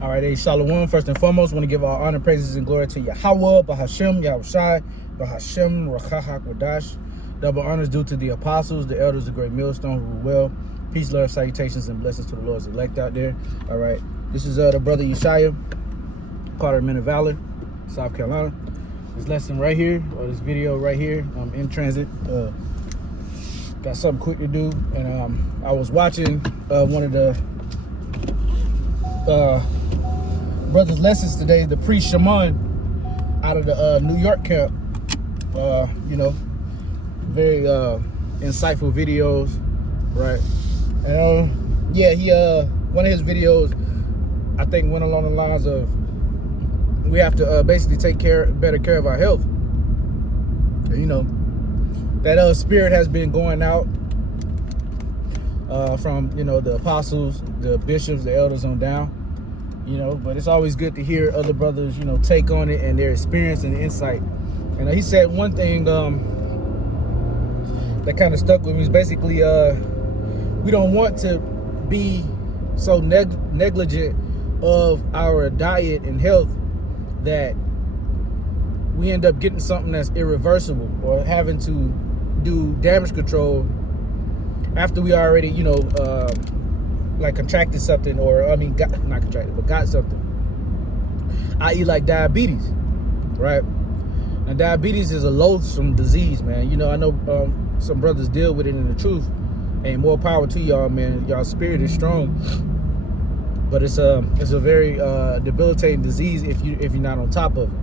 All right, hey, Shalom. First and foremost, want to give all honor, praises, and glory to Yahweh, Bahashem, Yahushai, Bahashem, Rachachak, Wadash. Double honors due to the apostles, the elders, the great millstone who rule well. Peace, love, salutations, and blessings to the Lord's elect out there. All right, this is the brother Yeshaya, Carter, Men of Valor, South Carolina. This lesson right here, or this video right here, I'm in transit. Got something quick to do, and I was watching one of the brothers' lessons today, the Priest Shaman out of the New York camp. Very insightful videos, right? And yeah, he one of his videos, I think, went along the lines of we have to basically take better care of our health. And, you know, that spirit has been going out from, you know, the apostles, the bishops, the elders on down. You know, but it's always good to hear other brothers, you know, take on it and their experience and insight. And he said one thing that kind of stuck with me is basically we don't want to be so negligent of our diet and health that we end up getting something that's irreversible or having to do damage control after we already, you know, like contracted something, or not contracted, but got something, i.e. like diabetes, right? And diabetes is a loathsome disease, man. You know, I know some brothers deal with it in the truth, and more power to y'all, man. Y'all spirit is strong, but it's a very debilitating disease if you're not on top of it.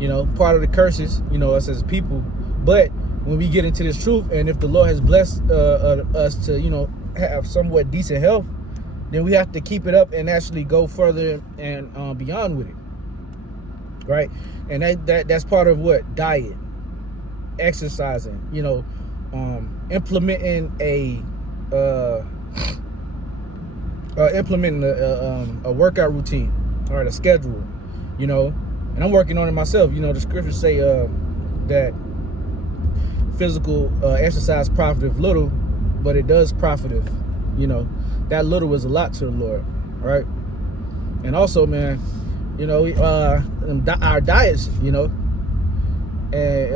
You know, part of the curses, you know, us as people. But when we get into this truth, and if the Lord has blessed us to, you know, have somewhat decent health, then we have to keep it up and actually go further and beyond with it, right? And that's part of what? Diet, exercising, you know, implementing a workout routine, all right, a schedule, you know. And I'm working on it myself. You know, the scriptures say that physical exercise profiteth little, but it does profiteth. You know, that little is a lot to the Lord, right? And also, man, you know, our diets, you know, and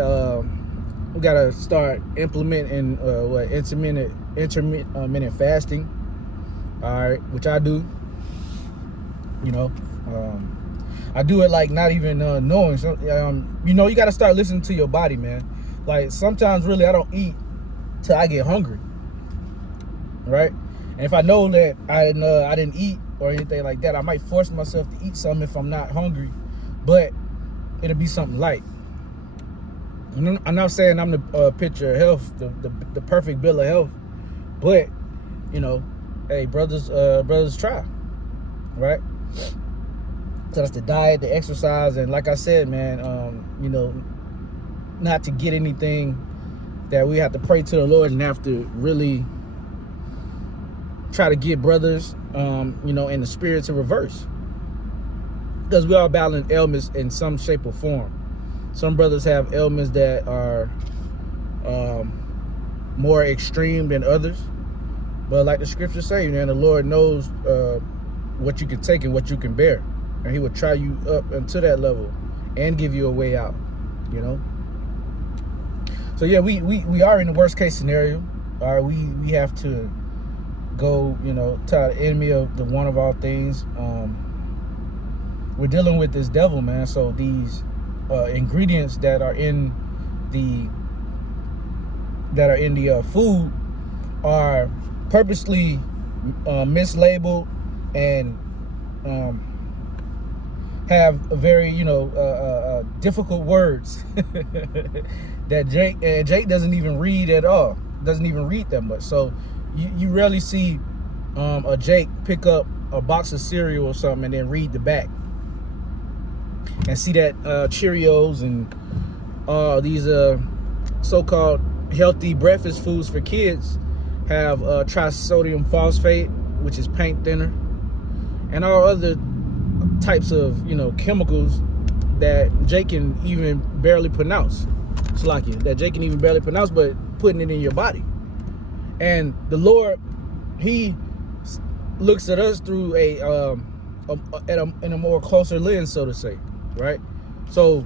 we gotta start implementing intermittent fasting, all right, which I do. You know, I do it like not even knowing. So, you know, you gotta start listening to your body, man. Like sometimes, really, I don't eat till I get hungry, right? And if I know that I didn't eat or anything like that, I might force myself to eat something if I'm not hungry, but it'll be something light. I'm not saying I'm the picture of health, the perfect bill of health, but you know, hey, brothers try, right? So that's the diet, the exercise, and like I said, man, you know, not to get anything that we have to pray to the Lord and have to really try to get brothers, you know, in the spirit to reverse, because we are battling ailments in some shape or form. Some brothers have ailments that are more extreme than others, but like the scriptures say, man, the Lord knows what you can take and what you can bear, and He will try you up unto that level and give you a way out. You know. So yeah, we are in the worst case scenario. All right, we have to go, you know, to the enemy of the one of all things. We're dealing with this devil, man. So these ingredients that are in the food are purposely mislabeled and have a very, you know, difficult words that Jake doesn't even read at all. Doesn't even read that much. So you rarely see a Jake pick up a box of cereal or something and then read the back and see that Cheerios and these so-called healthy breakfast foods for kids have trisodium phosphate, which is paint thinner, and all other types of, you know, chemicals that Jake can even barely pronounce. That Jake can even barely pronounce, but putting it in your body. And the Lord, He looks at us through in a more closer lens, so to say, right? So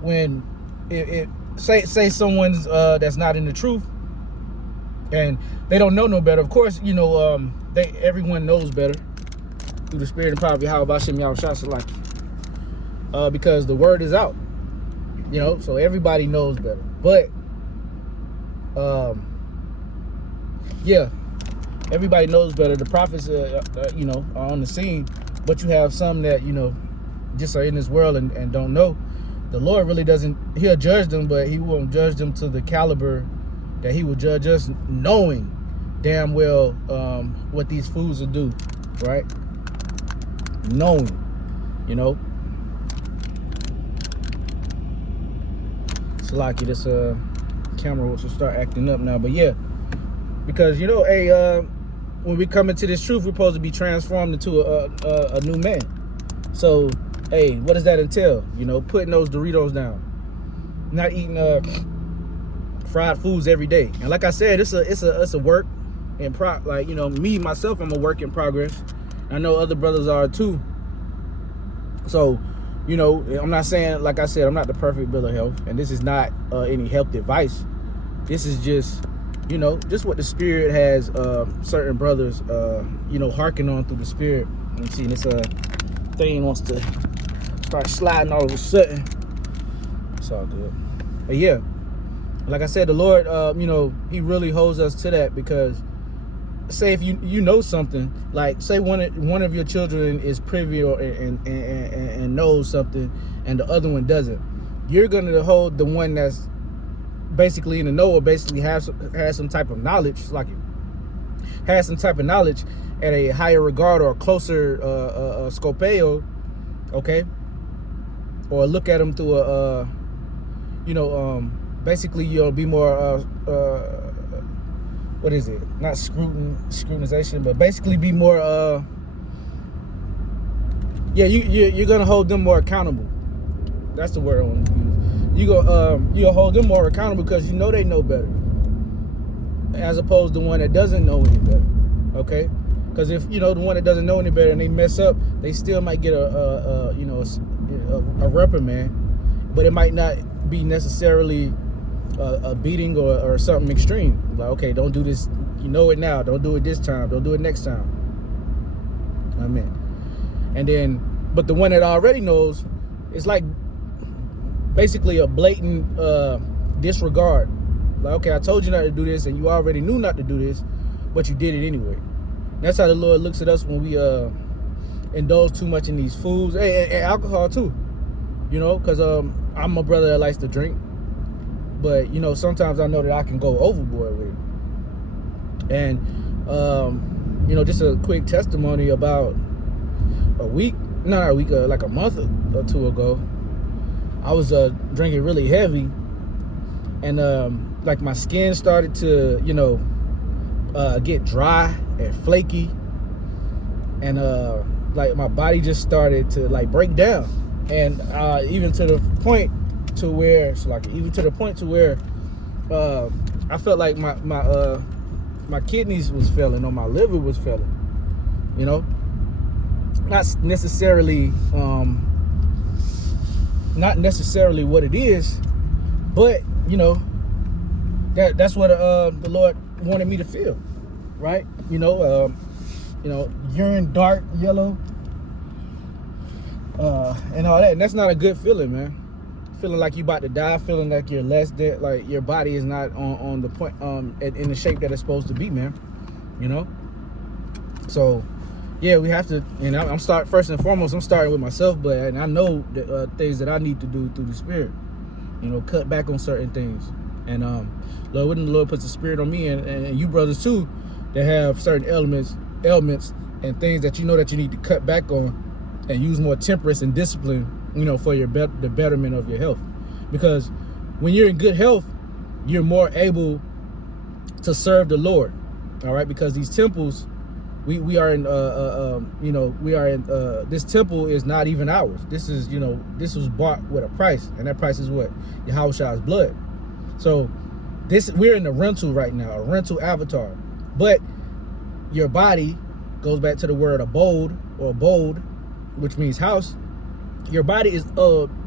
when say someone's that's not in the truth and they don't know no better, of course, everyone knows better through the spirit and power of Yahweh Bashem Yahushua Salaki. Because the word is out, so everybody knows better. But everybody knows better. The prophets, are on the scene, but you have some that, just are in this world and don't know. The Lord really doesn't, he'll judge them, but he won't judge them to the caliber that he will judge us, knowing damn well what these fools will do, right? Knowing, It's like this camera wants to start acting up now, but yeah, because when we come into this truth, we're supposed to be transformed into a new man. So, what does that entail? Putting those Doritos down, not eating fried foods every day. And like I said, it's a work in me myself, I'm a work in progress. I know other brothers are too. So, I'm not saying, like I said, I'm not the perfect bill of health, and this is not any health advice. This is just, just what the Spirit has certain brothers, harking on through the Spirit. Let me see, this thing wants to start sliding all of a sudden. It's all good. But yeah, like I said, the Lord, he really holds us to that, because say if you know something, like say one of your children is privy and knows something and the other one doesn't, you're going to hold the one that's basically in the know, or basically has some type of knowledge, at a higher regard or a closer scopeo, okay, or look at them through a basically you'll be more what is it? Not scrutinization, but basically be more you're gonna hold them more accountable. That's the word I want to use. You'll hold them more accountable because they know better, as opposed to one that doesn't know any better. Okay? Because if the one that doesn't know any better and they mess up, they still might get a reprimand, but it might not be necessarily a beating or something extreme. Like, okay, don't do this. It now. Don't do it this time. Don't do it next time. Amen. And then, but the one that already knows, it's like basically a blatant disregard. Like, okay, I told you not to do this, and you already knew not to do this, but you did it anyway. That's how the Lord looks at us when we indulge too much in these foods, and alcohol too. Because I'm a brother that likes to drink. But, sometimes I know that I can go overboard with it. And, just a quick testimony about like a month or two ago, I was drinking really heavy. And, like my skin started to, get dry and flaky. And, like my body just started to like break down. And even to the point to where I felt like my kidneys was failing, or my liver was failing. Not necessarily what it is, but that's what the Lord wanted me to feel, right? Urine dark yellow, and all that, and that's not a good feeling, man. Feeling like you about to die, feeling like you're less dead, like your body is not on the point, in the shape that it's supposed to be, man. So yeah, we have to, I'm first and foremost, I'm starting with myself, but I know the things that I need to do through the Spirit, cut back on certain things. And Lord, when the Lord puts the Spirit on me and you brothers too, that have certain ailments and things that that you need to cut back on and use more temperance and discipline, for the betterment of your health. Because when you're in good health, you're more able to serve the Lord. All right, because these temples, we are in this temple is not even ours. This is this was bought with a price, and that price is what? Yahushua's blood. So we're in the rental right now, a rental avatar. But your body goes back to the word abode or abode, which means house, your body is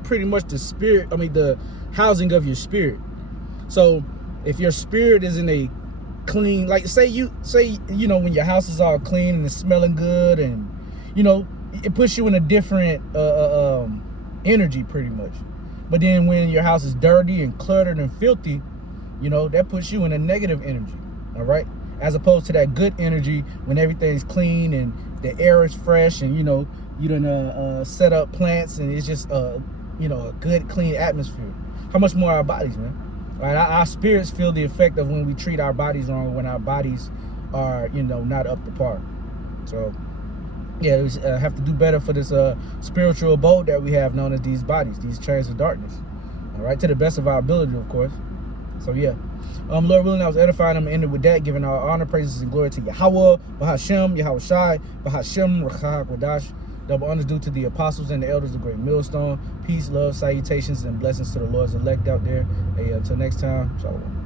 pretty much the spirit, the housing of your spirit. So if your spirit is in a clean, like say when your house is all clean and it's smelling good, and it puts you in a different energy pretty much. But then when your house is dirty and cluttered and filthy, that puts you in a negative energy. All right, as opposed to that good energy when everything's clean and the air is fresh, and you done set up plants, and it's just a good clean atmosphere. How much more our bodies, man? Right, our spirits feel the effect of when we treat our bodies wrong, when our bodies are not up to par. So yeah, we have to do better for this spiritual abode that we have, known as these bodies, these chains of darkness. All right, to the best of our ability, of course. So yeah, Lord willing, I was edified. I'm gonna end it with that, giving our honor, praises, and glory to Yahweh, Bahashem, Yahweh Shai, Bahashem, Rachah, Wadash. Double honors due to the apostles and the elders of Great Millstone. Peace, love, salutations, and blessings to the Lord's elect out there. Hey, until next time, shalom.